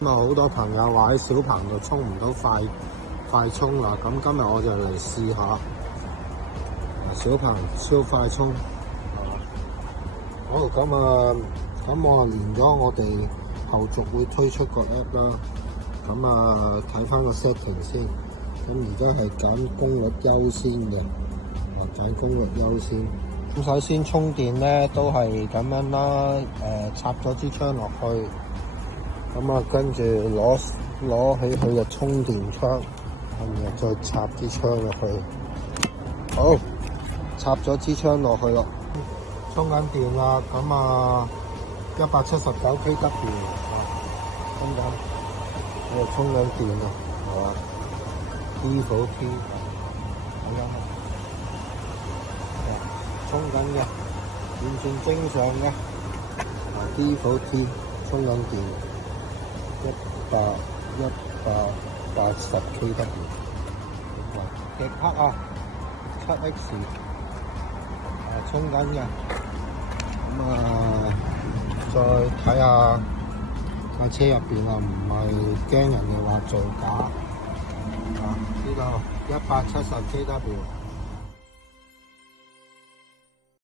咁啊，好多朋友話喺小鵬度充唔到快充啦，咁今日我就嚟試下小鵬超快充。好，咁我連咗我哋後續會推出個 app 啦。咁啊，睇翻個 setting 先。咁而家係揀功率優先嘅，揀功率優先。咁首先充電咧都係咁樣啦，插咗支槍落去，咁啊跟住攞起佢嘅充電槍，然後再插支槍落去。好，插咗支槍落去咯，充緊電啦。咁啊179 kW， 充緊，我哋充緊電啊，係嘛？D9T， 咁樣。充緊嘅，完全正常嘅。D9T 充緊電180 kW， 極黑啊，7X 充緊嘅。咁再睇下架車入邊啊，唔係驚人哋話造假啊，呢度170 kW。